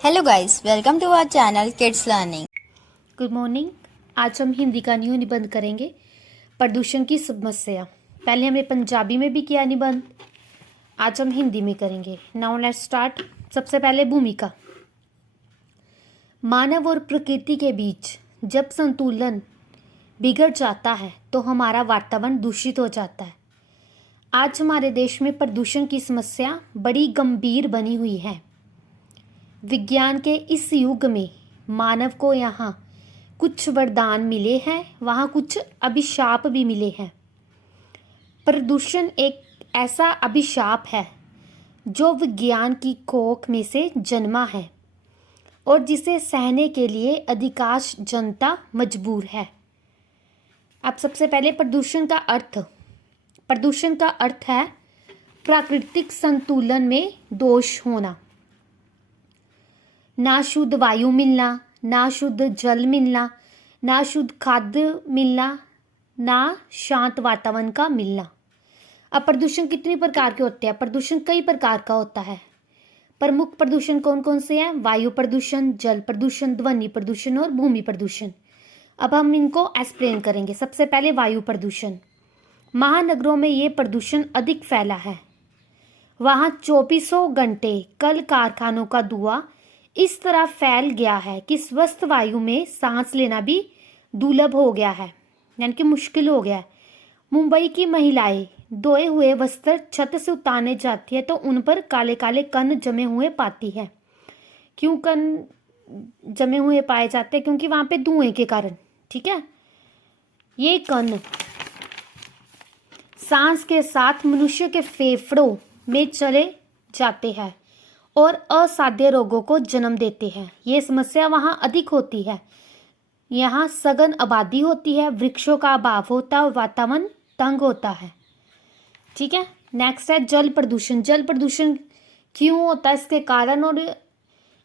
Hello guys, welcome to our channel kids learning. Good morning. आज हम हिंदी का new निबंध करेंगे, प्रदूषण की समस्या। पहले हमने पंजाबी में भी किया निबंध, आज हम हिंदी में करेंगे। Now let's start. सबसे पहले भूमिका। मानव और प्रकृति के बीच जब संतुलन बिगड़ जाता है तो हमारा वातावरण दूषित हो जाता है। आज हमारे देश में प्रदूषण की समस्या बड़ी गंभीर बनी हुई है। विज्ञान के इस युग में मानव को यहाँ कुछ वरदान मिले हैं, वहाँ कुछ अभिशाप भी मिले हैं। प्रदूषण एक ऐसा अभिशाप है जो विज्ञान की कोख में से जन्मा है और जिसे सहने के लिए अधिकांश जनता मजबूर है। अब सबसे पहले प्रदूषण का अर्थ। प्रदूषण का अर्थ है प्राकृतिक संतुलन में दोष होना। ना शुद्ध वायु मिलना, ना शुद्ध जल मिलना, ना शुद्ध खाद्य मिलना, ना शांत वातावरण का मिलना। अब प्रदूषण कितनी प्रकार के होते हैं? प्रदूषण कई प्रकार का होता है। प्रमुख प्रदूषण कौन कौन से हैं? वायु प्रदूषण, जल प्रदूषण, ध्वनि प्रदूषण और भूमि प्रदूषण। अब हम इनको एक्सप्लेन करेंगे। सबसे पहले वायु प्रदूषण। महानगरों में ये प्रदूषण अधिक फैला है। वहाँ 24 घंटे कल कारखानों का धुआं इस तरह फैल गया है कि स्वस्थ वायु में सांस लेना भी दुर्लभ हो गया है, यानी कि मुश्किल हो गया है। मुंबई की महिलाएं धोए हुए वस्त्र छत से उतारने जाती है तो उन पर काले काले कण जमे हुए पाती है। क्यों कण जमे हुए पाए जाते हैं? क्योंकि वहां पे धुएं के कारण। ठीक है, ये कण सांस के साथ मनुष्य के फेफड़ों में चले जाते हैं और असाध्य रोगों को जन्म देते हैं। ये समस्या वहाँ अधिक होती है। यहाँ सघन आबादी होती है, वृक्षों का अभाव होता है और वातावरण तंग होता है। ठीक है, नेक्स्ट है जल प्रदूषण। जल प्रदूषण क्यों होता है, इसके कारण और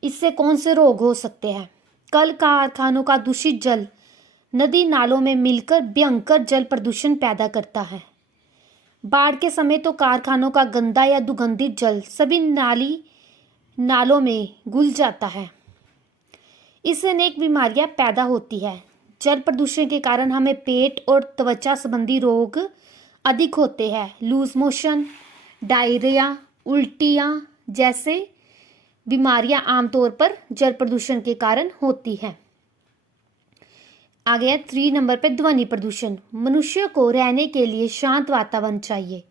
इससे कौन से रोग हो सकते हैं? कल कारखानों का दूषित जल नदी नालों में मिलकर भयंकर जल प्रदूषण पैदा करता है। बाढ़ के समय तो कारखानों का गंदा या दुर्गंधित जल सभी नालों में घुल जाता है। इससे अनेक बीमारियां पैदा होती है। जल प्रदूषण के कारण हमें पेट और त्वचा संबंधी रोग अधिक होते हैं। लूज मोशन, डायरिया, उल्टियां जैसे बीमारियां आमतौर पर जल प्रदूषण के कारण होती हैं। आगे है 3 नंबर पे ध्वनि प्रदूषण। मनुष्य को रहने के लिए शांत वातावरण चाहिए,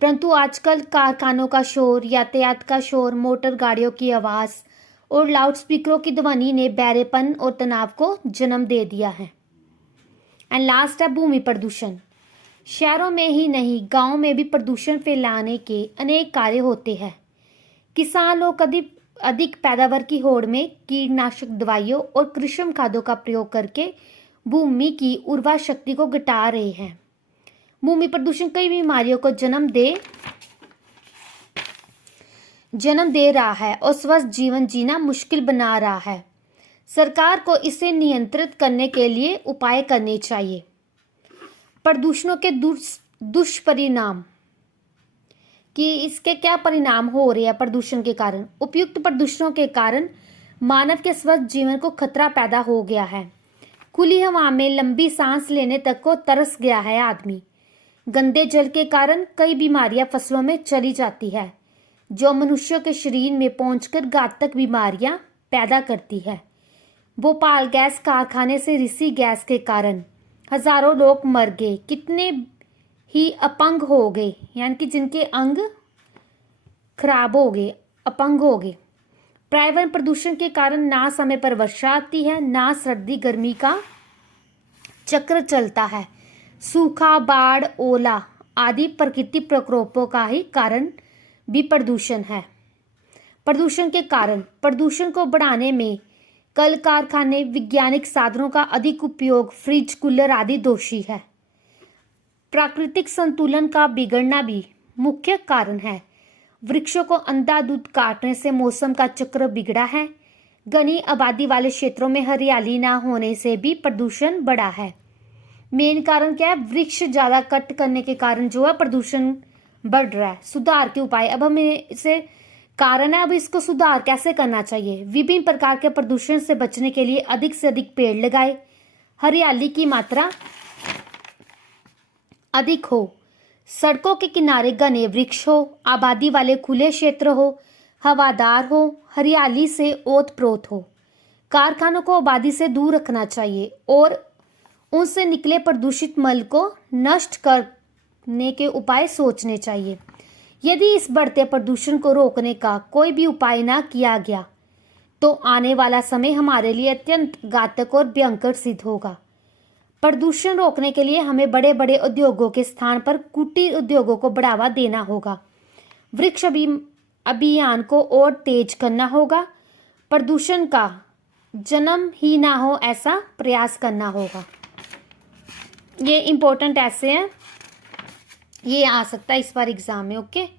परंतु आजकल कारखानों का शोर, यातायात का शोर, मोटर गाड़ियों की आवाज़ और लाउडस्पीकरों की ध्वनि ने बहरेपन और तनाव को जन्म दे दिया है। एंड लास्ट है भूमि प्रदूषण। शहरों में ही नहीं, गांव में भी प्रदूषण फैलाने के अनेक कार्य होते हैं। किसान लोग अधिक पैदावार की होड़ में कीटनाशक दवाइयों और कृत्रिम खादों का प्रयोग करके भूमि की उर्वरा शक्ति को घटा रहे हैं। भूमि प्रदूषण कई बीमारियों को जन्म दे रहा है और स्वस्थ जीवन जीना मुश्किल बना रहा है। सरकार को इसे नियंत्रित करने के लिए उपाय करने चाहिए। प्रदूषणों के दुष्परिणाम कि इसके क्या परिणाम हो रहे हैं प्रदूषण के कारण? उपयुक्त प्रदूषणों के कारण मानव के स्वस्थ जीवन को खतरा पैदा हो गया है। खुली हवा में लंबी सांस लेने तक को तरस गया है आदमी। गंदे जल के कारण कई बीमारियां फसलों में चली जाती है, जो मनुष्यों के शरीर में पहुंचकर घातक बीमारियां पैदा करती है। भोपाल गैस कारखाने से रिसी गैस के कारण हजारों लोग मर गए, कितने ही अपंग हो गए, यानी कि जिनके अंग खराब हो गए, अपंग हो गए। पर्यावरण प्रदूषण के कारण ना समय पर वर्षा आती है, ना सर्दी गर्मी का चक्र चलता है। सूखा, बाढ़, ओला आदि प्रकृति प्रकोपों का ही कारण भी प्रदूषण है। प्रदूषण के कारण प्रदूषण को बढ़ाने में कल कारखाने, वैज्ञानिक साधनों का अधिक उपयोग, फ्रिज, कूलर आदि दोषी है। प्राकृतिक संतुलन का बिगड़ना भी मुख्य कारण है। वृक्षों को अंधाधुंध काटने से मौसम का चक्र बिगड़ा है। घनी आबादी वाले क्षेत्रों में हरियाली ना होने से भी प्रदूषण बढ़ा है। मेन कारण क्या है? वृक्ष ज़्यादा कट करने के कारण जो है प्रदूषण बढ़ रहा है। सुधार के उपाय। अब हम इसे कारण है। अब इसको सुधार कैसे करना चाहिए? विभिन्न प्रकार के प्रदूषण से बचने के लिए अधिक से अधिक पेड़ लगाए, हरियाली की मात्रा अधिक हो, सड़कों के किनारे घने वृक्ष हो, आबादी वाले खुले क्षेत्र हो, हवादार हो, हरियाली से ओत प्रोत हो। कारखानों को आबादी से दूर रखना चाहिए और उनसे निकले प्रदूषित मल को नष्ट करने के उपाय सोचने चाहिए। यदि इस बढ़ते प्रदूषण को रोकने का कोई भी उपाय ना किया गया तो आने वाला समय हमारे लिए अत्यंत घातक और भयंकर सिद्ध होगा। प्रदूषण रोकने के लिए हमें बड़े बड़े उद्योगों के स्थान पर कुटीर उद्योगों को बढ़ावा देना होगा। वृक्ष अभियान को और तेज करना होगा। प्रदूषण का जन्म ही ना हो ऐसा प्रयास करना होगा। ये इम्पोर्टेंट ऐसे हैं, ये आ सकता है इस बार एग्जाम में। ओके।